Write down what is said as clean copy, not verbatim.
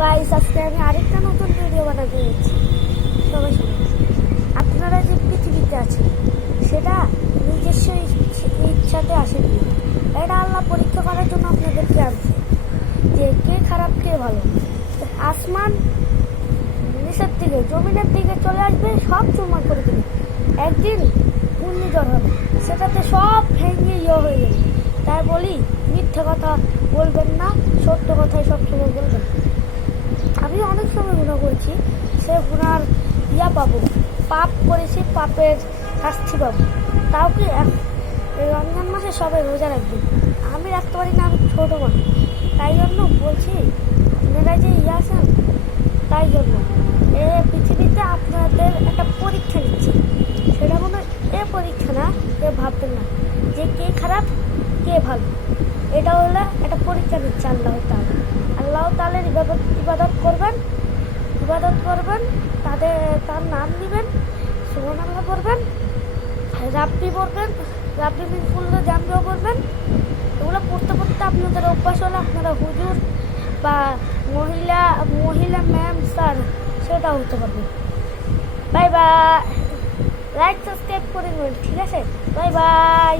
Guys, আজকে আমি আরেকটা নতুন ভিডিও বানাতে যাচ্ছি। সবাই শুনুন। আপনারা যে পৃথিবীতে আছেন সেটা নিজস্ব ইচ্ছাতে আসেনি, এটা আল্লাহ পরীক্ষা করার জন্য আপনাদেরকে আনছে যে কে খারাপ কে ভালো। আসমান নিচের দিকে জমিনের দিকে চলে আসবে, সব চুরমার করে দেবে। একদিন ঘূর্ণিঝড় হবে, সেটাতে সব ভেঙে হয়ে যাবে। তাই বলি, মিথ্যে কথা বলবেন না, সত্য কথাই সবসময় বলবেন। আমি অনেক সময় গুণা করেছি, সে গুণার পাবো, পাপ করেছি, পাপের শাস্তি পাবো। তাও কি এই রমজান মাসে সবাই রোজা রাখবেন, আমি রাখতে পারি না, আমি ছোট মানুষ। তাই জন্য বলছি, আপনারা যে আছেন, তাই জন্য পৃথিবীতে আপনাদের একটা পরীক্ষা নিচ্ছে। সেটা কোনো পরীক্ষা না, কেউ ভাববেন না যে কে খারাপ কে ভালো। এটা হলো একটা পরীক্ষা নিচ্ছে আল্লাহ তাআলার ইবাদত করবেন, তার নাম নেবেন, সুবহানাল্লাহ পড়বেন, রাব্বি পড়বেন, রাব্বি মিন কুল্লি জামবিও পড়বেন। এগুলো পড়তে পড়তে আপনাদের অভ্যাস হলে আপনারা হুজুর বা মহিলা ম্যাম স্যার সেটা হতে পারবে। বাই বাই, লাইক সাবস্ক্রাইব করে নেবেন, ঠিক আছে? Bye bye.